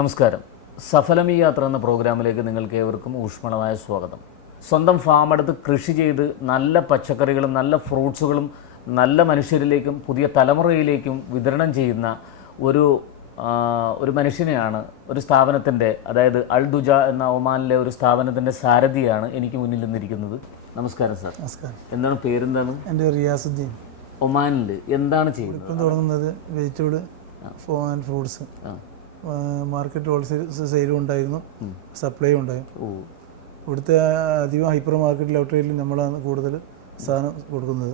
നമസ്കാരം. സഫലമീ യാത്ര എന്ന പ്രോഗ്രാമിലേക്ക് നിങ്ങൾക്ക് ഏവർക്കും ഊഷ്മളമായ സ്വാഗതം. സ്വന്തം ഫാമെടുത്ത് കൃഷി ചെയ്ത് നല്ല പച്ചക്കറികളും നല്ല ഫ്രൂട്ട്സുകളും നല്ല മനുഷ്യരിലേക്കും പുതിയ തലമുറയിലേക്കും വിതരണം ചെയ്യുന്ന ഒരു മനുഷ്യനെയാണ്, ഒരു സ്ഥാപനത്തിൻ്റെ, അതായത് അൽ ദുജ എന്ന ഒമാനിലെ ഒരു സ്ഥാപനത്തിൻ്റെ സാരഥിയാണ് എനിക്ക് മുന്നിൽ നിന്നിരിക്കുന്നത്. നമസ്കാരം സാർ. നമസ്കാരം. എന്താണ് പേരെന്താണ്? എൻ്റെ റിയാസുദ്ദീൻ. ഒമാനിൽ എന്താണ് ചെയ്യുന്നത്? ഇപ്പം തുടങ്ങുന്നത് vegetable and fruits. Market wholesale സെയിലും ഉണ്ടായിരുന്നു, സപ്ലൈയും ഉണ്ടായിരുന്നു. ഇവിടുത്തെ അധികം ഹൈപ്പർ മാർക്കറ്റിൽ ഔട്ട്ലെറ്റിൽ നമ്മളാണ് കൂടുതൽ സാധനം കൊടുക്കുന്നത്.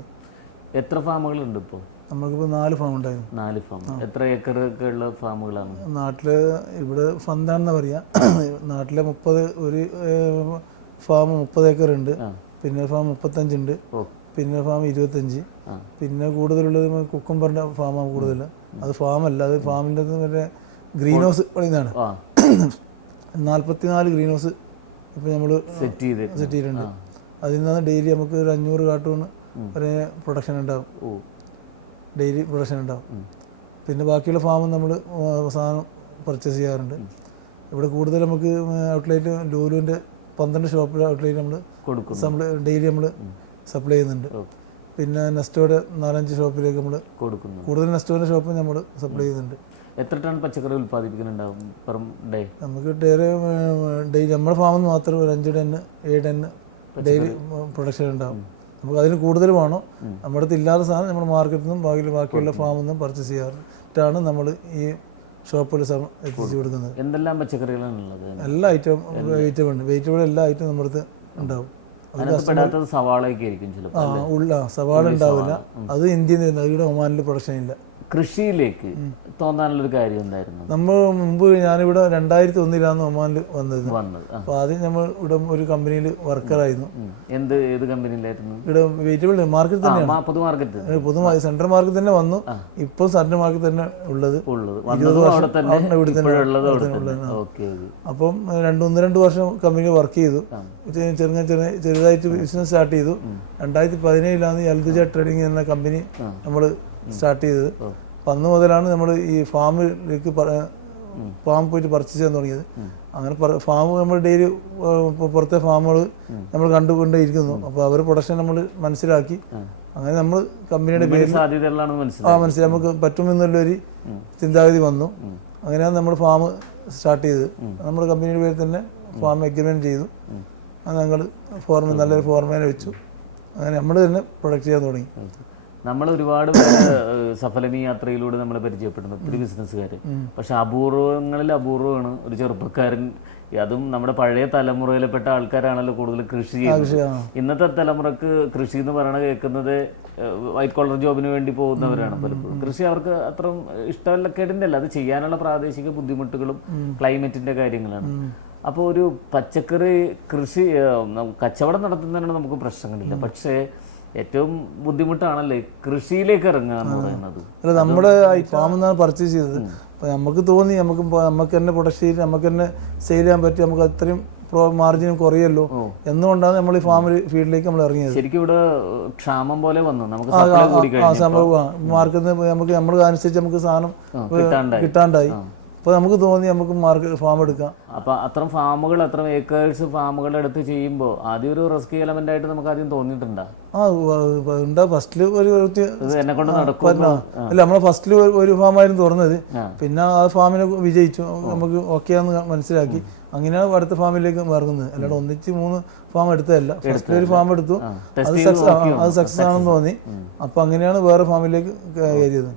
എത്ര ഫാമുകളുണ്ട് ഇപ്പോൾ? നമുക്കിപ്പോൾ 4 ഫാം ഉണ്ടായിരുന്നു. 4 ഫാം. എത്ര ഏക്കറൊക്കെ ഉള്ള ഫാമുകളാണ്? നാട്ടിൽ ഇവിടെ ഫന്താണെന്ന് പറയാം. നാട്ടിലെ ഒരു ഫാം 30 ഏക്കർ ഉണ്ട്, പിന്നെ ഫാം 35 ഉണ്ട്, പിന്നെ ഫാം 25, പിന്നെ കൂടുതലുള്ളത് കുക്കുംബറിൻ്റെ ഫാമാണ് കൂടുതൽ. അത് ഫാമല്ല, അത് ഫാമിൻ്റെ മറ്റേ ഗ്രീൻ ഹൗസ് പണിതാണ്. 44 ഗ്രീൻ ഹൗസ് ഇപ്പോൾ നമ്മൾ സെറ്റ് ചെയ്തിട്ടുണ്ട്. അതിൽ നിന്നാണ് ഡെയിലി നമുക്ക് ഒരു 500 കാർട്ടൂണ് വരെ പ്രൊഡക്ഷൻ ഉണ്ടാവും, ഡെയിലി പ്രൊഡക്ഷൻ ഉണ്ടാവും. പിന്നെ ബാക്കിയുള്ള ഫാമും നമ്മൾ സാധനം പർച്ചേസ് ചെയ്യാറുണ്ട്. ഇവിടെ കൂടുതൽ നമുക്ക് ഔട്ട്ലെറ്റ് ലൂലുവിൻ്റെ 12 ഷോപ്പിൽ ഔട്ട്ലെറ്റ് നമ്മൾ ഡെയിലി നമ്മൾ സപ്ലൈ ചെയ്യുന്നുണ്ട്. പിന്നെ നെസ്റ്റോയുടെ 4-5 ഷോപ്പിലേക്ക് നമ്മൾ കൊടുക്കുന്നു. കൂടുതൽ നെസ്റ്റോയുടെ ഷോപ്പ് നമ്മൾ സപ്ലൈ ചെയ്യുന്നുണ്ട്. എത്ര ടൺ പച്ചക്കറി ഉൽപ്പാദിപ്പിക്കുന്നുണ്ടാവും പെർ ഡേ? നമുക്ക് ഡെയിലി നമ്മുടെ ഫാമിൽ നിന്ന് മാത്രം ഒരു 5 ടൺ 7 ടൺ ഡെയിലി പ്രൊഡക്ഷൻ ഉണ്ടാവും. നമുക്ക് അതിന് കൂടുതൽ വേണം. നമ്മുടെ അടുത്ത് ഇല്ലാത്ത സാധനം നമ്മൾ മാർക്കറ്റിൽ നിന്നും ബാക്കിയുള്ള ഫാമിൽ നിന്നും പർച്ചേസ് ചെയ്യാറിട്ടാണ് നമ്മൾ ഈ ഷോപ്പിൽ എത്തിച്ചു കൊടുക്കുന്നത്. എന്തെല്ലാം പച്ചക്കറികളാണ് ഉള്ളത്? എല്ലാ ഐറ്റം വെജിറ്റബിൾ ഉണ്ട്. വെജിറ്റബിൾ എല്ലാ ഐറ്റം നമ്മുടെ അടുത്ത് ഉണ്ടാവും. സവാളയൊക്കെ ആയിരിക്കും ചിലപ്പോൾ. സവാള ഉണ്ടാവില്ല, അത് ഇന്ത്യയിൽ നിന്ന്, ഇവിടെ ഒമാനിൽ പ്രൊഡക്ഷൻ ഇല്ല. കൃഷിയിലേക്ക് തോന്നാനുള്ളൊരു കാര്യം എന്തായിരുന്നു? നമ്മൾ മുമ്പ് ഞാനിവിടെ 2001 ഒമാനിൽ വന്നത്. അപ്പോൾ ആദ്യം നമ്മൾ ഇവിടെ ഒരു കമ്പനിയിൽ വർക്കറായിരുന്നു. ഏത് കമ്പനിയിലായിരുന്നു? ഇവിടെ വെജിറ്റബിൾ മാർക്കറ്റ് തന്നെയാണ്, പൊതു സെൻട്രൽ മാർക്കറ്റ് തന്നെ വന്നു. ഇപ്പോൾ സെൻട്രൽ മാർക്കറ്റ് തന്നെ ഉള്ളത്. 20 വർഷം ഇവിടെ തന്നെ. അപ്പം 1-2 വർഷം കമ്പനിയിൽ വർക്ക് ചെയ്തു. ചെറുതായിട്ട് ബിസിനസ് സ്റ്റാർട്ട് ചെയ്തു. 2017 അൽ ദുജ ട്രേഡിംഗ് എന്ന കമ്പനി നമ്മൾ സ്റ്റാർട്ട് ചെയ്തത്. അപ്പം അന്ന് മുതലാണ് നമ്മൾ ഈ ഫാമിലേക്ക് ഫാം പോയിട്ട് പർച്ചേസ് ചെയ്യാൻ തുടങ്ങിയത്. അങ്ങനെ ഫാം നമ്മൾ ഡെയിലി പുറത്തെ ഫാമുകൾ നമ്മൾ കണ്ടുകൊണ്ടേയിരിക്കുന്നു. അപ്പോൾ അവർ പ്രൊഡക്ഷൻ നമ്മൾ മനസ്സിലാക്കി. അങ്ങനെ നമ്മൾ കമ്പനിയുടെ പേര് മനസ്സിലാക്കി നമുക്ക് പറ്റുമെന്നുള്ളൊരു ചിന്താഗതി വന്നു. അങ്ങനെയാണ് നമ്മൾ ഫാം സ്റ്റാർട്ട് ചെയ്തത്. നമ്മുടെ കമ്പനിയുടെ പേരിൽ തന്നെ ഫാം എഗ്രിമെൻറ്റ് ചെയ്തു. അത് ഞങ്ങൾ നല്ലൊരു ഫോർമാനെ വെച്ചു. അങ്ങനെ നമ്മൾ തന്നെ പ്രൊഡക്റ്റ് ചെയ്യാൻ തുടങ്ങി. നമ്മൾ ഒരുപാട് സഫലമീ യാത്രയിലൂടെ നമ്മൾ പരിചയപ്പെടുന്നു, ഒത്തിരി ബിസിനസ്സുകാർ. പക്ഷെ അപൂർവമാണ് ഒരു ചെറുപ്പക്കാരൻ, അതും നമ്മുടെ പഴയ തലമുറയിൽപ്പെട്ട ആൾക്കാരാണല്ലോ കൂടുതൽ കൃഷി ചെയ്യുന്നത്. ഇന്നത്തെ തലമുറക്ക് കൃഷി എന്ന് പറയണ കേൾക്കുന്നത് വൈറ്റ് കോളർ ജോബിന് വേണ്ടി പോകുന്നവരാണ് പലപ്പോഴും. കൃഷി അവർക്ക് അത്ര ഇഷ്ടമല്ലക്കേടിൻ്റെ അല്ല, അത് ചെയ്യാനുള്ള പ്രാദേശിക ബുദ്ധിമുട്ടുകളും ക്ലൈമറ്റിൻ്റെ കാര്യങ്ങളാണ്. അപ്പോൾ ഒരു പച്ചക്കറി കൃഷി കച്ചവടം നടത്തുന്നതിനാണ് നമുക്ക് പ്രശ്നങ്ങളില്ല. പക്ഷേ ഏറ്റവും ബുദ്ധിമുട്ടാണല്ലേ കൃഷിയിലേക്ക് ഇറങ്ങുക എന്ന് പറയുന്നത്. അല്ല, നമ്മുടെ ഈ ഫാമിൽ നിന്നാണ് പർച്ചേസ് ചെയ്തത്. അപ്പോൾ നമുക്ക് തോന്നി നമുക്ക് തന്നെ പ്രൊഡക്റ്റ് ചെയ്ത് നമുക്ക് തന്നെ സെയിൽ ചെയ്യാൻ പറ്റി, നമുക്ക് അത്രയും മാർജിനും കുറയല്ലോ എന്നുകൊണ്ടാണ് നമ്മൾ ഈ ഫീൽഡിലേക്ക് നമ്മൾ ഇറങ്ങിയത്. ശരിക്കും ഇവിടെ ക്ഷാമം പോലെ വന്നു, നമുക്ക് മാർക്കറ്റിൽ നമുക്ക് നമ്മൾ അനുസരിച്ച് നമുക്ക് സാധനം കിട്ടാണ്ടായി. അപ്പോൾ നമുക്ക് തോന്നി നമുക്ക് ഫാം എടുക്കാം. അപ്പോൾ അത്തരം ഫാമുകൾ, അത്തരം ഏക്കേഴ്സ് ഫാമുകൾ എടുത്ത് ചെയ്യുമ്പോൾ ആദ്യം ഒരു റിസ്ക് എലമെന്റ് ആയിട്ട് നമുക്ക് ആദ്യം തോന്നിയിട്ടുണ്ടോ? ഉണ്ടാ. ഫസ്റ്റിൽ എന്നെ കൊണ്ട് നടക്കും അല്ല, നമ്മൾ ഫസ്റ്റിൽ ഒരു ഫാമായിരുന്നു തുറന്നത്. പിന്നെ ആ ഫാമിനെ വിജയിച്ചു, നമുക്ക് ഓക്കെയാന്ന് മനസ്സിലാക്കി. അങ്ങനെയാണ് അടുത്ത ഫാമിലേക്ക് ഇറങ്ങുന്നത്. അല്ലാണ്ട് ഒന്നിച്ച് 3 ഫാം എടുത്തതല്ല. ഫസ്റ്റിൽ ഒരു ഫാം എടുത്തു, അത് സക്സസ് ആണെന്ന് തോന്നി. അപ്പം അങ്ങനെയാണ് വേറെ ഫാമിലേക്ക് കയറിയത്.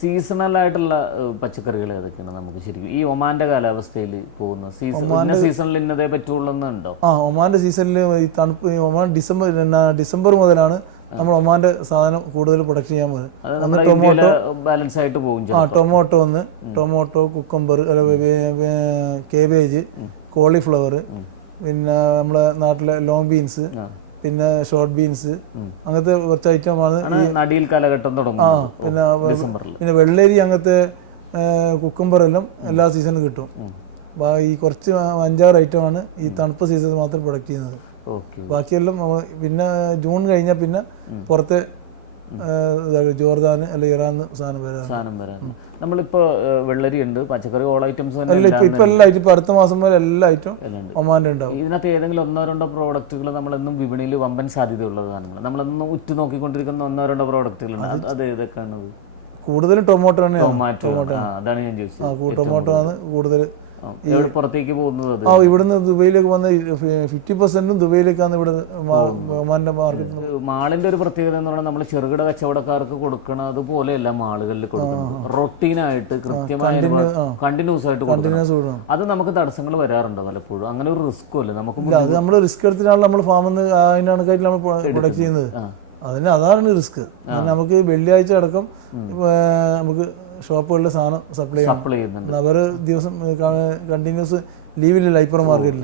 സീസണൽ ആയിട്ടുള്ള പച്ചക്കറികൾ ഏതൊക്കെയാണ് നമുക്ക് ശരിക്കും ഈ ഒമാന്റെ കാലാവസ്ഥയിൽ പോകുന്ന സീസണിൽ ഇന്നതേ പറ്റുള്ളൂന്നുണ്ടോ? ഒമാന്റെ സീസണിൽ ഈ തണുപ്പ്, ഒമാൻ ഡിസംബർ മുതലാണ് നമ്മൾ ഒമാന്റെ സാധനം കൂടുതൽ പ്രൊഡക്റ്റ് ചെയ്യാൻ പോകുന്നത്. ടൊമാറ്റോ ബാലൻസ് ആയിട്ട് പോകും. ടൊമാറ്റോ, കുക്കമ്പർ, കേബേജ്, കോളിഫ്ലവർ, പിന്നെ നമ്മുടെ നാട്ടിലെ ലോങ് ബീൻസ്, പിന്നെ ഷോർട്ട് ബീൻസ്, അങ്ങനത്തെ കുറച്ച് ഐറ്റമാണ് കാലഘട്ടം തുടങ്ങും. പിന്നെ വെള്ളരി, അങ്ങനത്തെ കുക്കുംബർ എല്ലാം എല്ലാ സീസണിലും കിട്ടും. ഈ കുറച്ച് 5-6 ഐറ്റമാണ് ഈ തണുപ്പ് സീസണിൽ മാത്രം പ്രൊഡക്റ്റ് ചെയ്യുന്നത്. ബാക്കിയെല്ലാം പിന്നെ ജൂൺ കഴിഞ്ഞാൽ പിന്നെ പുറത്തെ ജോർദാൻ അല്ലെങ്കിൽ ഇറാൻ സാധനം വരാറുണ്ട്. നമ്മളിപ്പോൾ വെള്ളരി ഉണ്ട്, പച്ചക്കറി, ഓൾ ഐറ്റംസ് തന്നെ ഇപ്പൊ എല്ലാ ഐറ്റം ഇപ്പൊ അടുത്ത മാസം വരെ എല്ലാ ഐറ്റം ഒമാൻ്റെ ഉണ്ടാവും. ഇതിനകത്ത് ഏതെങ്കിലും 1-2 പ്രോഡക്റ്റുകൾ നമ്മളെന്നും വിപണിയിൽ വമ്പൻ സാധ്യതയുള്ള സാധനങ്ങൾ നമ്മളെന്നും ഉറ്റു നോക്കിക്കൊണ്ടിരിക്കുന്ന 1-2 പ്രോഡക്റ്റുകളുണ്ട്. അത് ഏതൊക്കെയാണ്? കൂടുതലും ടൊമാറ്റോ ആണ്. ടൊമാറ്റോ, അതാണ് ഞാൻ ചോദിച്ചത്. ടൊമാറ്റോ ആണ് കൂടുതൽ പുറത്തേക്ക് പോകുന്നത്. ഇവിടുന്ന് ദുബൈയിലേക്ക് വന്ന 50% ദുബൈയിലേക്കാണ് ഇവിടെ ഒമാന്റെ മാർക്കറ്റ്. മാളിന്റെ ഒരു പ്രത്യേകത എന്ന് പറഞ്ഞാൽ നമ്മൾ ചെറുകിട കച്ചവടക്കാർക്ക് കൊടുക്കുന്നത് പോലെയല്ല മാളുകളിൽ കൊടുക്കുന്നത്. റൊട്ടീനായിട്ട് കൃത്യമായി കണ്ടിന്യൂസ് ആയിട്ട് കൊടുക്കണം. അത് നമുക്ക് തടസ്സങ്ങൾ വരാറുണ്ടോ പലപ്പോഴും? അങ്ങനെ ഒരു റിസ്ക്കും അല്ലേ നമുക്ക്? അത് നമ്മൾ റിസ്ക് എടുത്തിട്ടാണ് നമ്മൾ ഫാമിൽ നിന്ന് അതിന്റെ കണക്കായിട്ട് നമ്മൾ പ്രൊഡക്റ്റ് ചെയ്യുന്നത്. അതാണ് റിസ്ക്. നമുക്ക് വെള്ളിയാഴ്ച അടക്കം നമുക്ക് ഷോപ്പുകളിൽ സാധനം സപ്ലൈ ചെയ്യുന്നുണ്ട്. അവർ ദിവസം കണ്ടിന്യൂസ് ലീവില്ല ഹൈപ്പർ മാർക്കറ്റിൽ.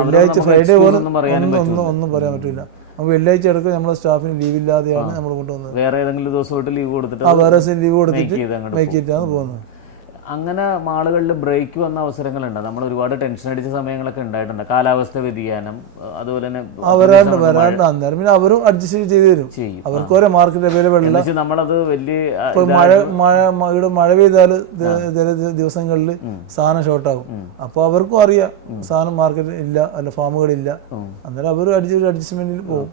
വെള്ളിയാഴ്ച ഫ്രൈഡേ പോലെ ഒന്നും പറയാൻ പറ്റില്ല. അപ്പോൾ വെള്ളിയാഴ്ച അടക്കം നമ്മുടെ സ്റ്റാഫിന് ലീവില്ലാതെയാണ് നമ്മൾ കൊണ്ടുവന്നത്. വേറെ ഏതെങ്കിലും ദിവസമായിട്ട് ലീവ് കൊടുത്തിട്ട് ലീവ് കൊടുത്തിട്ട് മേക്ക് ചെയ്തിട്ടാണ് പോകുന്നത്. അങ്ങനെ മാളുകളിൽ ബ്രേക്ക് വന്ന അവസരങ്ങളുണ്ട്. നമ്മൾ ഒരുപാട് ടെൻഷൻ അടിച്ച സമയങ്ങളൊക്കെ ഉണ്ടായിട്ടുണ്ട്. കാലാവസ്ഥ വ്യതിയാനം, അതുപോലെ തന്നെ വരാണ്ട് അന്നേരം പിന്നെ അവരും അഡ്ജസ്റ്റ് ചെയ്ത് തരും. അവർക്ക് ഓരോ മാർക്കറ്റ് അവൈലബിൾ അല്ല. നമ്മളത് വലിയ ഇവിടെ മഴ പെയ്താൽ ദിവസങ്ങളിൽ സാധനം ഷോർട്ടാകും. അപ്പോൾ അവർക്കും അറിയാം സാധനം മാർക്കറ്റ് ഇല്ല, അല്ല ഫാമുകളില്ല. അന്നേരം അവർ അഡ്ജസ്റ്റ്മെന്റിൽ പോകും.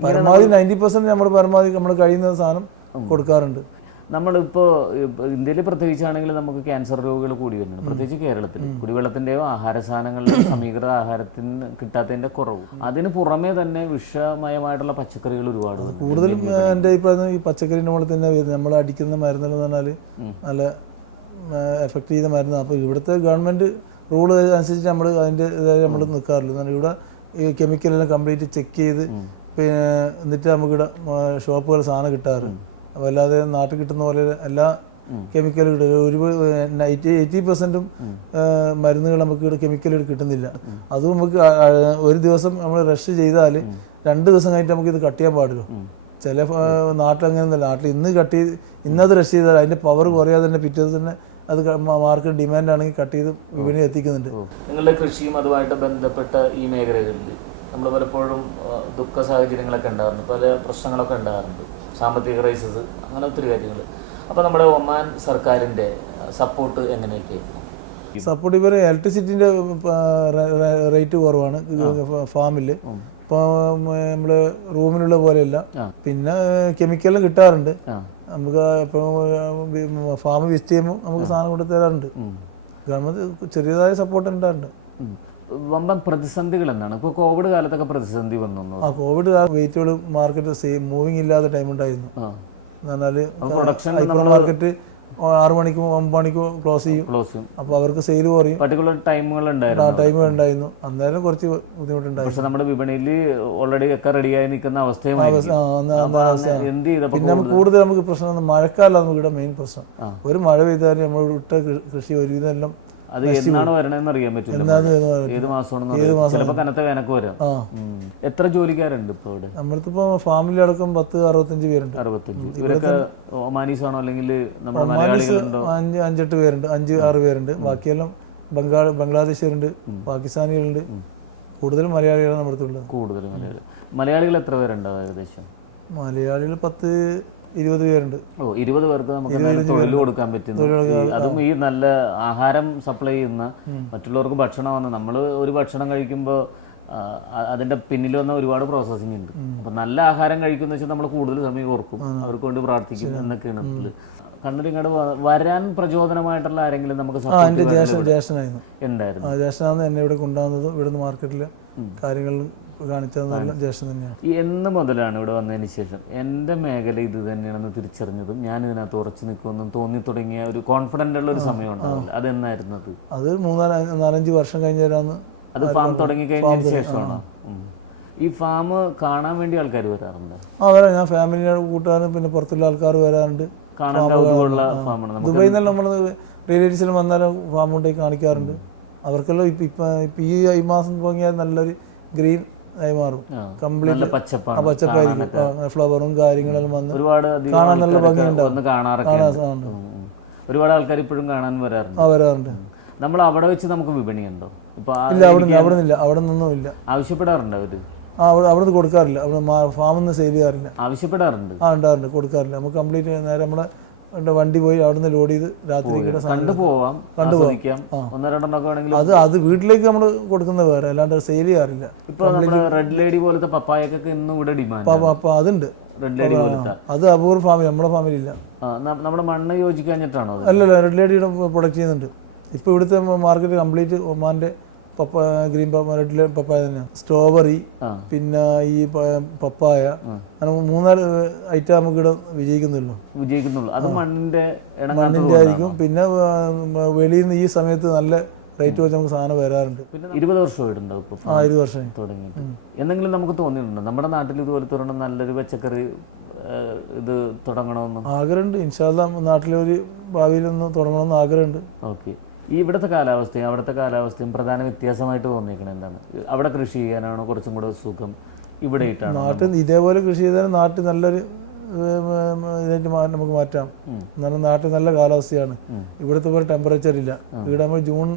പരമാവധി 90% നമ്മൾ പരമാവധി നമ്മൾ കഴിയുന്ന സാധനം കൊടുക്കാറുണ്ട്. നമ്മളിപ്പോൾ ഇന്ത്യയിൽ പ്രത്യേകിച്ചാണെങ്കിൽ നമുക്ക് ക്യാൻസർ രോഗികൾ കൂടി വരുന്നുണ്ട്, പ്രത്യേകിച്ച് കേരളത്തിൽ. കുടിവെള്ളത്തിൻ്റെയോ ആഹാര സാധനങ്ങളുടെയോ സമീകൃത ആഹാരത്തിന് കിട്ടാത്തതിൻ്റെ കുറവ്. അതിന് പുറമേ തന്നെ വിഷമയമായിട്ടുള്ള പച്ചക്കറികൾ ഒരുപാട്. കൂടുതലും എൻ്റെ അഭിപ്രായം ഈ പച്ചക്കറിൻ്റെ മുകളിൽ തന്നെ വരുന്നത് നമ്മൾ അടിക്കുന്ന മരുന്നുകൾ എന്ന് പറഞ്ഞാൽ നല്ല എഫക്റ്റ് ചെയ്ത മരുന്നാണ്. അപ്പോൾ ഇവിടുത്തെ ഗവൺമെൻറ് റൂൾ അനുസരിച്ച് നമ്മൾ അതിൻ്റെ നമ്മൾ നിൽക്കാറില്ല. എന്നാൽ ഇവിടെ ഈ കെമിക്കലെല്ലാം കംപ്ലീറ്റ് ചെക്ക് ചെയ്ത് പിന്നെ എന്നിട്ട് നമുക്കിവിടെ ഷോപ്പുകൾ സാധനം കിട്ടാറ്. അപ്പോൾ അല്ലാതെ നാട്ടിൽ കിട്ടുന്ന പോലെ എല്ലാ കെമിക്കലും ഒരു 80% മരുന്നുകൾ നമുക്ക് ഇവിടെ കെമിക്കൽ കിട്ടുന്നില്ല. അതും നമുക്ക് ഒരു ദിവസം നമ്മൾ റഷ് ചെയ്താൽ 2 ദിവസം കഴിഞ്ഞിട്ട് നമുക്ക് ഇത് കട്ട് ചെയ്യാൻ പാടില്ല. ചില നാട്ടിൽ അങ്ങനെയൊന്നുമില്ല. നാട്ടിൽ ഇന്നത് റഷ് ചെയ്താൽ അതിൻ്റെ പവർ കുറയാതെ തന്നെ പിറ്റേ തന്നെ അത് മാർക്കറ്റ് ഡിമാൻഡ് ആണെങ്കിൽ കട്ട് ചെയ്ത് വിപണി എത്തിക്കുന്നുണ്ട്. നിങ്ങളുടെ കൃഷിയും അതുമായിട്ട് ബന്ധപ്പെട്ട ഈ മേഖലകളിൽ നമ്മൾ പലപ്പോഴും ദുഃഖ സാഹചര്യങ്ങളൊക്കെ ഉണ്ടാകാറുണ്ട്, പല പ്രശ്നങ്ങളൊക്കെ ഉണ്ടാകാറുണ്ട്, സാമ്പത്തിക ക്രൈസിസ്, അങ്ങനെ ഒത്തിരി കാര്യങ്ങൾ. അപ്പോൾ നമ്മുടെ ഒമാൻ സർക്കാരിൻ്റെ സപ്പോർട്ട് എങ്ങനെയൊക്കെയായിരുന്നു? സപ്പോർട്ട് ഇവർ ഇലക്ട്രിസിറ്റിൻ്റെ റേറ്റ് കുറവാണ് ഫാമിൽ. ഇപ്പോൾ നമ്മൾ റൂമിലുള്ള പോലെയല്ല. പിന്നെ കെമിക്കലും കിട്ടാറുണ്ട്. നമുക്ക് ഇപ്പോൾ ഫാം വിസിറ്റ് ചെയ്യുമ്പോൾ നമുക്ക് സാധനം കൊണ്ട് തരാറുണ്ട്. ഗവൺമെൻറ് ചെറിയതായ സപ്പോർട്ട് ഉണ്ടാറുണ്ട്. വമ്പൻ പ്രതിസന്ധികൾ എന്താണ്? ഇപ്പോൾ കോവിഡ് കാലത്തൊക്കെ പ്രതിസന്ധി വന്നു. കോവിഡ് വെയിറ്റുകൾ മാർക്കറ്റ് മൂവിങ് ഇല്ലാത്ത ടൈം ഉണ്ടായിരുന്നു. എന്നാൽ മാർക്കറ്റ് 6 മണിക്കും 9 മണിക്കും ക്ലോസ് ചെയ്യും. അപ്പോൾ അവർക്ക് സെയിൽ കുറയും. പർട്ടിക്കുലർ ടൈമുകൾ ഉണ്ടായിരുന്നു. അന്നേരം കുറച്ച് ബുദ്ധിമുട്ടുണ്ടായിരുന്നു. പക്ഷെ നമ്മുടെ വിപണിയിൽ ഓൾറെഡി ഒക്കെ റെഡിയായി നിൽക്കുന്ന അവസ്ഥയും. പിന്നെ നമുക്ക് കൂടുതൽ നമുക്ക് പ്രശ്നം മഴക്കാലം നമുക്ക് ഇവിടെ മെയിൻ പ്രശ്നം. ഒരു മഴ പെയ്താൽ നമ്മൾ ഇട്ട കൃഷി ഒരുവിധം എല്ലാം അത് എന്നാണ് വരണമെന്ന് അറിയാൻ പറ്റില്ല. ഏത് മാസമാണ്? ചിലപ്പോൾ കനത്ത വേനക്ക് വരാം. എത്ര ജോലിക്കാരുണ്ട് ഇപ്പോൾ ഇവിടെ? നമ്മളിപ്പോ ഫാമിലി അടക്കം 10-65 പേരുണ്ട്. 65. ഇവരൊക്കെ ഒമാനീസ് ആണോ അല്ലെങ്കിൽ നമ്മുടെ മലയാളികളുണ്ടോ? 5-8 പേരുണ്ട്, 5-6 പേരുണ്ട്. ബാക്കിയെല്ലാം ബംഗ്ലാദേശുകാരുണ്ട്, പാകിസ്ഥാനികളുണ്ട്. കൂടുതലും മലയാളികളാണ് നമ്മുടെ ഉള്ളത്. കൂടുതൽ മലയാളികൾ എത്ര പേരുണ്ടാവും ഏകദേശം? മലയാളികൾ 10-20 പേരുണ്ട്. 20 പേർക്ക് നമുക്ക് തൊഴിൽ കൊടുക്കാൻ പറ്റുന്നു. അതും ഈ നല്ല ആഹാരം സപ്ലൈ ചെയ്യുന്ന മറ്റുള്ളവർക്ക് ഭക്ഷണമാണ്. നമ്മൾ ഒരു ഭക്ഷണം കഴിക്കുമ്പോൾ അതിന്റെ പിന്നിൽ വന്ന ഒരുപാട് പ്രോസസ്സിംഗ് ഉണ്ട്. അപ്പൊ നല്ല ആഹാരം കഴിക്കുന്ന വെച്ചാൽ നമ്മൾ കൂടുതൽ സമയം ഓർക്കും, അവർക്ക് വേണ്ടി പ്രാർത്ഥിക്കും എന്നൊക്കെയാണ്. കണ്ണൂരിങ്ങോട്ട് വരാൻ പ്രചോദനമായിട്ടുള്ള ആരെങ്കിലും നമുക്ക് ജ്യേഷ്ഠനായിരുന്നു എന്നെ ഇവിടെ കൊണ്ടുവന്നതും ഇവിടുന്ന് മാർക്കറ്റിൽ കാര്യങ്ങൾ കാണിച്ചതെല്ലാം ജ്യേഷ്ഠൻ തന്നെയാണ്. എന്ന് മുതലാണ് ഇവിടെ വന്നതിന് ശേഷം എൻ്റെ മേഖല ഇത് തന്നെയാണെന്ന് തിരിച്ചറിഞ്ഞതും ഞാൻ ഇതിനകത്ത് ഉറച്ചു നിൽക്കുമെന്നും തോന്നി തുടങ്ങിയ ഒരു കോൺഫിഡൻ്റ് ഉള്ള ഒരു സമയം ഉണ്ടാവില്ല? അതെന്നായിരുന്നു അത്? അത് 3-4-5 വർഷം കഴിഞ്ഞാണ്. അത് ഫാം തുടങ്ങി കഴിഞ്ഞതിന് ശേഷമാണോ? ഈ ഫാം കാണാൻ വേണ്ടി ആൾക്കാർ വരാറുണ്ട്? വരാം. ഞാൻ ഫാമിലിയുടെ കൂട്ടുകാരും പിന്നെ പുറത്തുള്ള ആൾക്കാർ വരാറുണ്ട്. ദുബൈയിൽ നിന്നെല്ലാം നമ്മൾ റിലേറ്റീവ്സിലും വന്നാലും ഫാം കൊണ്ടേക്ക് കാണിക്കാറുണ്ട്. അവർക്കെല്ലാം ഇപ്പം ഈ മാസം തുടങ്ങിയാൽ നല്ലൊരു ഗ്രീൻ ആയി മാറും. കംപ്ലീറ്റ് പച്ചപ്പായിരിക്കും. ഫ്ലവറും കാര്യങ്ങളെല്ലാം വന്ന് കാണാൻ നല്ല ഭംഗിയുണ്ടാവും. ഒരുപാട് ആൾക്കാർ ഇപ്പോഴും കാണാൻ വരാറുണ്ട്. നമ്മൾ അവിടെ വെച്ച് നമുക്ക് വിപണി ഉണ്ടോ? ഇല്ല, അവിടെ നിന്നൊന്നും ഇല്ല. ആവശ്യപ്പെടാറുണ്ട് അവര്? അവിടുന്ന് കൊടുക്കാറില്ല, അവിടെ ഫാമിൽ നിന്ന് സെയിൽ ചെയ്യാറില്ല. ആവശ്യപ്പെടാറുണ്ട്? ഉണ്ടാറുണ്ട്, കൊടുക്കാറില്ല. നമുക്ക് കംപ്ലീറ്റ് നേരെ നമ്മുടെ വണ്ടി പോയി അവിടുന്ന് ലോഡ് ചെയ്ത് രാത്രി കണ്ടുപോകാം. അത് വീട്ടിലേക്ക് നമ്മൾ കൊടുക്കുന്നത് വേറെ, അല്ലാണ്ട് സെയിൽ ചെയ്യാറില്ല. ഇപ്പൊ റെഡ് ലേഡി പോലത്തെ പപ്പായക്കൊക്കെ ഇന്നും ഇവിടെ ഡിമാൻഡ് അതുണ്ട്. റെഡ് ലേഡി പോലത്തെ അത് അപൂർവ ഫാമിൽ, നമ്മുടെ ഫാമിലില്ല. നമ്മുടെ മണ്ണ് യോജിക്കാഞ്ഞിട്ടാണോ? അല്ലല്ല, റെഡ് ലേഡിയുടെ പ്രൊഡക്റ്റ് ചെയ്യുന്നുണ്ട്. ഇപ്പോൾ ഇവിടുത്തെ മാർക്കറ്റ് കംപ്ലീറ്റ് ഒമാൻ്റെ ഗ്രീൻ റെഡ് പപ്പായ തന്നെയാണ്. സ്ട്രോബെറി, പിന്നെ ഈ പപ്പായ, അങ്ങനെ 3-4 ഐറ്റം നമുക്ക് ഇവിടെ വിജയിക്കുന്നുള്ളൂ. അത് മണ്ണിന്റെ ആയിരിക്കും. പിന്നെ വെളിയിൽ നിന്ന് ഈ സമയത്ത് നല്ല റേറ്റ് വെച്ച് നമുക്ക് സാധനം വരാറുണ്ട്. 20 വർഷമായിട്ടുണ്ടാവും ഇപ്പോൾ? 20 വർഷം തുടങ്ങിയിട്ട്. എന്തെങ്കിലും നമുക്ക് തോന്നിയിട്ടുണ്ടോ നമ്മുടെ നാട്ടിൽ ഇതുപോലത്തെ ഒരെണ്ണം നല്ലൊരു പച്ചക്കറി ഇത് തുടങ്ങണമെന്ന്? ആഗ്രഹമുണ്ട്. ഇൻഷാല്ലാ നാട്ടിലൊരു ഭാവിയിലൊന്ന് തുടങ്ങണമെന്ന് ആഗ്രഹമുണ്ട്. ഓക്കെ. ഈ ഇവിടുത്തെ കാലാവസ്ഥയും അവിടുത്തെ കാലാവസ്ഥയും പ്രധാന വ്യത്യാസമായിട്ട് തോന്നിയിരിക്കുന്നത് എന്താണ്? അവിടെ കൃഷി ചെയ്യാനാണോ കുറച്ചും കൂടെ സുഖം ഇവിടെ ഇട്ടാണ്? നാട്ടിൽ ഇതേപോലെ കൃഷി ചെയ്താൽ നാട്ടിൽ നല്ലൊരു ഇതായിട്ട് നമുക്ക് മാറ്റാം. എന്നാലും നാട്ടിൽ നല്ല കാലാവസ്ഥയാണ്. ഇവിടുത്തെ പോലെ ടെമ്പറേച്ചർ ഇല്ല. ഇവിടെ നമ്മൾ ജൂൺ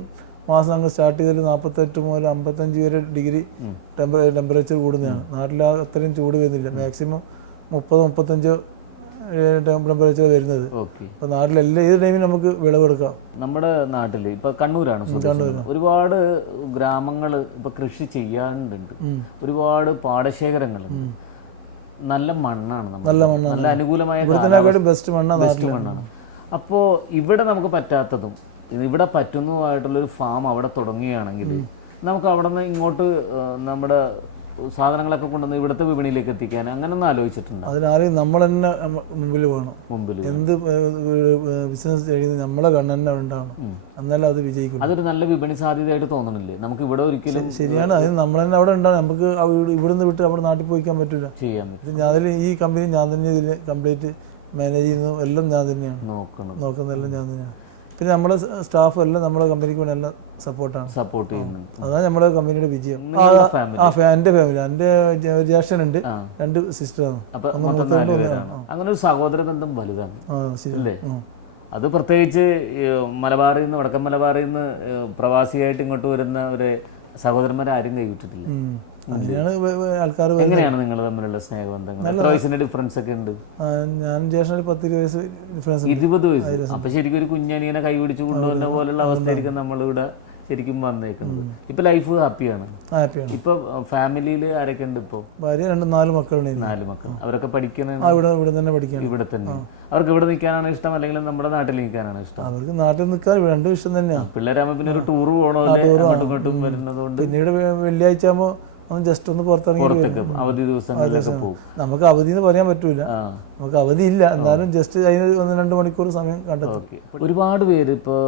മാസം അങ്ങ് സ്റ്റാർട്ട് ചെയ്താൽ 48 മുതൽ 55 വരെ ഡിഗ്രി ടെമ്പറേച്ചർ കൂടുന്നതാണ്. നാട്ടിൽ അത്രയും ചൂട് വരുന്നില്ല. മാക്സിമം 30-35 ടെമ്പറേച്ചർ വരുന്നത്. അപ്പൊ നാട്ടിലെല്ലാം ഏത് ടൈമിൽ നമുക്ക് വിളവെടുക്കാം. നമ്മുടെ നാട്ടിൽ ഇപ്പൊ കണ്ണൂരാണ്, ഒരുപാട് ഗ്രാമങ്ങൾ ഇപ്പൊ കൃഷി ചെയ്യാനുണ്ട്. ഒരുപാട് പാടശേഖരങ്ങളുണ്ട്. നല്ല മണ്ണാണ്, നല്ല അനുകൂലമായ ബെസ്റ്റ് മണ്ണാണ്. അപ്പോൾ ഇവിടെ നമുക്ക് പറ്റാത്തതും ഇവിടെ പറ്റുന്നതുമായിട്ടുള്ളൊരു ഫാം അവിടെ തുടങ്ങുകയാണെങ്കിൽ നമുക്ക് അവിടെ നിന്ന് ഇങ്ങോട്ട് നമ്മുടെ സാധനങ്ങളൊക്കെ കൊണ്ടുവന്ന് ഇവിടുത്തെ വിപണിയിലേക്ക് എത്തിക്കാൻ അങ്ങനെ ഒന്ന് ആലോചിച്ചിട്ടുണ്ട്? അതിനാദ്യം നമ്മൾ തന്നെ മുമ്പിൽ വേണം. എന്ത് ബിസിനസ് ചെയ്യുന്നത് നമ്മളെ കണ്ണ് തന്നെ ഉണ്ടാവണം, എന്നാലും അത് വിജയിക്കും. അതൊരു നല്ല വിപണി സാധ്യതയായിട്ട് തോന്നണില്ലേ നമുക്ക് ഇവിടെ? ഒരിക്കലും ശരിയാണ്. അത് നമ്മൾ തന്നെ അവിടെ ഉണ്ടാവും. നമുക്ക് ഇവിടുന്ന് വിട്ട് നമ്മുടെ നാട്ടിൽ പോയിക്കാൻ പറ്റില്ല. ചെയ്യാൻ പറ്റും. അതിൽ ഈ കമ്പനി ഞാൻ തന്നെ ഇതിൽ കംപ്ലീറ്റ് മാനേജ് ചെയ്യുന്നതും എല്ലാം ഞാൻ തന്നെയാണ് നോക്കുന്നതെല്ലാം ഞാൻ തന്നെയാണ്. പിന്നെ നമ്മുടെ സ്റ്റാഫ് എല്ലാം നമ്മുടെ കമ്പനിക്ക് വേണ്ടി എല്ലാം സപ്പോർട്ട് ചെയ്യുന്നുണ്ട്. അതാണ് നമ്മുടെ കമ്പനിയുടെ വിജയം. എന്റെ ഫാമിലി, എന്റെ ജ്യേഷ്ഠനുണ്ട്, 2 സിസ്റ്ററാണ്. അങ്ങനെ ഒരു സഹോദര ബന്ധം വലുതാണ് അല്ലേ? അത് പ്രത്യേകിച്ച് മലബാറിൽ നിന്ന്, വടക്കൻ മലബാറിൽ നിന്ന് പ്രവാസിയായിട്ട് ഇങ്ങോട്ട് വരുന്ന ഒരു സഹോദരന്മാരാരും കൈവിട്ടിട്ടില്ല. എങ്ങനെയാണ് നിങ്ങൾ തമ്മിലുള്ള സ്നേഹബന്ധങ്ങൾ? എത്ര വയസ്സിന്റെ ഡിഫറൻസ് ഒക്കെ ഉണ്ട്? ഞാൻ ജ്യേഷ്ഠന് 10 വയസ്സ് ഡിഫറൻസ്. 20 വയസ്സ്. അപ്പൊ ശരിക്കും ഒരു കുഞ്ഞനിയനെ കൈപിടിച്ചു കൊണ്ടുവന്ന പോലുള്ള അവസ്ഥയായിരിക്കും നമ്മളിവിടെ ശരിക്കും വന്നേക്കുന്നത്. ഇപ്പൊ ലൈഫ് ഹാപ്പിയാണ്. ഇപ്പൊ ഫാമിലിയിൽ ആരൊക്കെ ഉണ്ട്? ഇപ്പൊ ഭാര്യ 4 മക്കളുണ്ട്. 4 മക്കൾ. അവരൊക്കെ പഠിക്കണം? ഇവിടെ തന്നെ പഠിക്കണം. ഇവിടെ തന്നെ. അവർക്ക് ഇവിടെ നിൽക്കാനാണ് ഇഷ്ടം അല്ലെങ്കിൽ നമ്മുടെ നാട്ടിൽ നിൽക്കാനാണ് ഇഷ്ടം? അവർക്ക് നാട്ടിൽ നിൽക്കാൻ 2 ഇഷ്ടം തന്നെയാണ്. പിള്ളേരാകുമ്പോ പിന്നെ ഒരു ടൂർ പോകണമല്ലോ ഇങ്ങോട്ടും വരുന്നതുകൊണ്ട്. പിന്നീട് വെള്ളിയാഴ്ച ആകുമ്പോൾ ജസ്റ്റ് ഒന്ന് പുറത്തിറങ്ങി അവധി ദിവസങ്ങളിലൊക്കെ പോകും. നമുക്ക് അവധി എന്ന് പറയാൻ പറ്റൂല, നമുക്ക് അവധി ഇല്ല. എന്നാലും ജസ്റ്റ് അതിന് 1-2 മണിക്കൂർ സമയം കണ്ടെത്തും. ഒരുപാട് പേര് ഇപ്പോൾ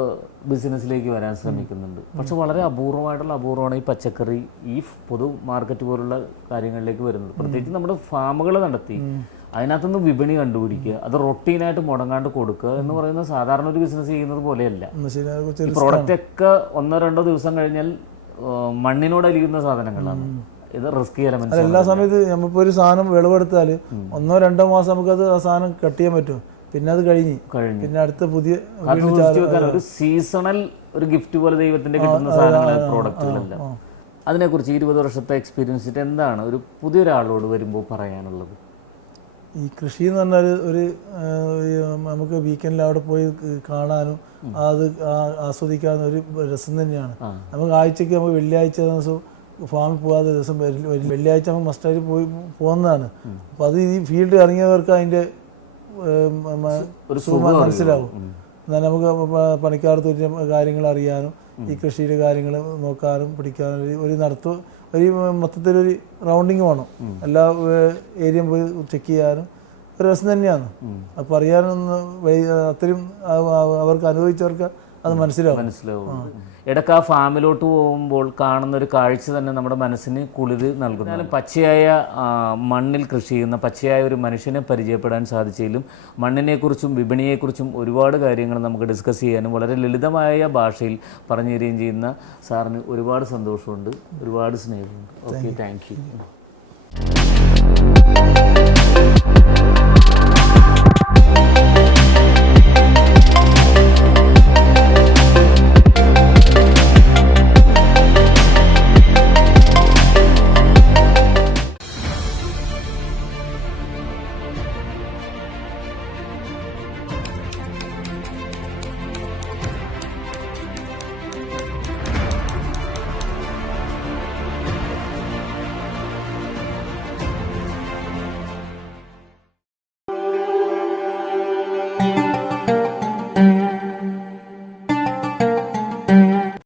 ബിസിനസ്സിലേക്ക് വരാൻ ശ്രമിക്കുന്നുണ്ട്. പക്ഷെ വളരെ അപൂർവമാണ് ഈ പച്ചക്കറി, ഈ പൊതു മാർക്കറ്റ് പോലുള്ള കാര്യങ്ങളിലേക്ക് വരുന്നത്. പ്രത്യേകിച്ച് നമ്മുടെ ഫാമുകൾ നടത്തി അതിനകത്തുനിന്ന് വിപണി കണ്ടുപിടിക്കുക, അത് റൊട്ടീനായിട്ട് മുടങ്ങാണ്ട് കൊടുക്കുക എന്ന് പറയുന്നത് സാധാരണ ഒരു ബിസിനസ് ചെയ്യുന്നത് പോലെയല്ല. പ്രോഡക്റ്റ് ഒക്കെ 1-2 ദിവസം കഴിഞ്ഞാൽ മണ്ണിനോട് അലിയുന്ന സാധനങ്ങളാണ്. ഇത് റിസ്കി എലമെന്റ്. എല്ലാ സമയത്ത് നമ്മളിപ്പോൾ ഒരു സാധനം വിളവെടുത്താൽ 1-2 മാസം നമുക്കത് ആ സാധനം കട്ട് ചെയ്യാൻ പറ്റും. പിന്നെ അത് കഴിഞ്ഞ് പിന്നെ അടുത്ത പുതിയ ഒരു സീസണൽ ഒരു ഗിഫ്റ്റ് പോലെ ദൈവത്തിന്റെ കിട്ടുന്ന സാധനങ്ങൾ, പ്രോഡക്റ്റുകളല്ല. അതിനെക്കുറിച്ച് 20 വർഷത്തെ എക്സ്പീരിയൻസ് എന്താണ് ഒരു പുതിയൊരാളോട് വരുമ്പോൾ പറയാനുള്ളത്? ഈ കൃഷി എന്ന് പറഞ്ഞാൽ ഒരു നമുക്ക് വീക്കെൻഡിൽ അവിടെ പോയി കാണാനും അത് ആസ്വദിക്കാനും ഒരു രസം തന്നെയാണ്. നമുക്ക് ആഴ്ചക്ക് നമുക്ക് വെള്ളിയാഴ്ച ദിവസം ഫാമിൽ പോകാത്ത ദിവസം വെള്ളിയാഴ്ച നമുക്ക് മസ്റ്റായിട്ട് പോകുന്നതാണ്. അപ്പോൾ അത് ഈ ഫീൽഡ് ഇറങ്ങിയവർക്ക് അതിൻ്റെ മനസ്സിലാവും. എന്നാൽ നമുക്ക് പണിക്കാർക്ക് കാര്യങ്ങൾ അറിയാനും ഈ കൃഷിയുടെ കാര്യങ്ങൾ നോക്കാനും പിടിക്കാനും ഒരു മൊത്തത്തിലൊരു റൗണ്ടിങ് വേണം. എല്ലാ ഏരിയയും പോയി ചെക്ക് ചെയ്യാനും ഒരു രസം തന്നെയാണ്. അപ്പോൾ അറിയാനൊന്ന് അത്രയും അവർക്ക് അനുഭവിച്ചവർക്ക് അത് മനസ്സിലാവും. ഇടയ്ക്ക് ആ ഫാമിലോട്ട് പോകുമ്പോൾ കാണുന്ന ഒരു കാഴ്ച തന്നെ നമ്മുടെ മനസ്സിന് കുളിര് നൽകുന്നു. പച്ചയായ മണ്ണിൽ കൃഷി ചെയ്യുന്ന പച്ചയായ ഒരു മനുഷ്യനെ പരിചയപ്പെടാൻ സാധിച്ചതിലും മണ്ണിനെക്കുറിച്ചും വിപണിയെക്കുറിച്ചും ഒരുപാട് കാര്യങ്ങൾ നമുക്ക് ഡിസ്കസ് ചെയ്യാനും വളരെ ലളിതമായ ഭാഷയിൽ പറഞ്ഞു തരികയും ചെയ്യുന്ന സാറിന് ഒരുപാട് സന്തോഷമുണ്ട്, ഒരുപാട് സ്നേഹമുണ്ട്. Okay, thank you.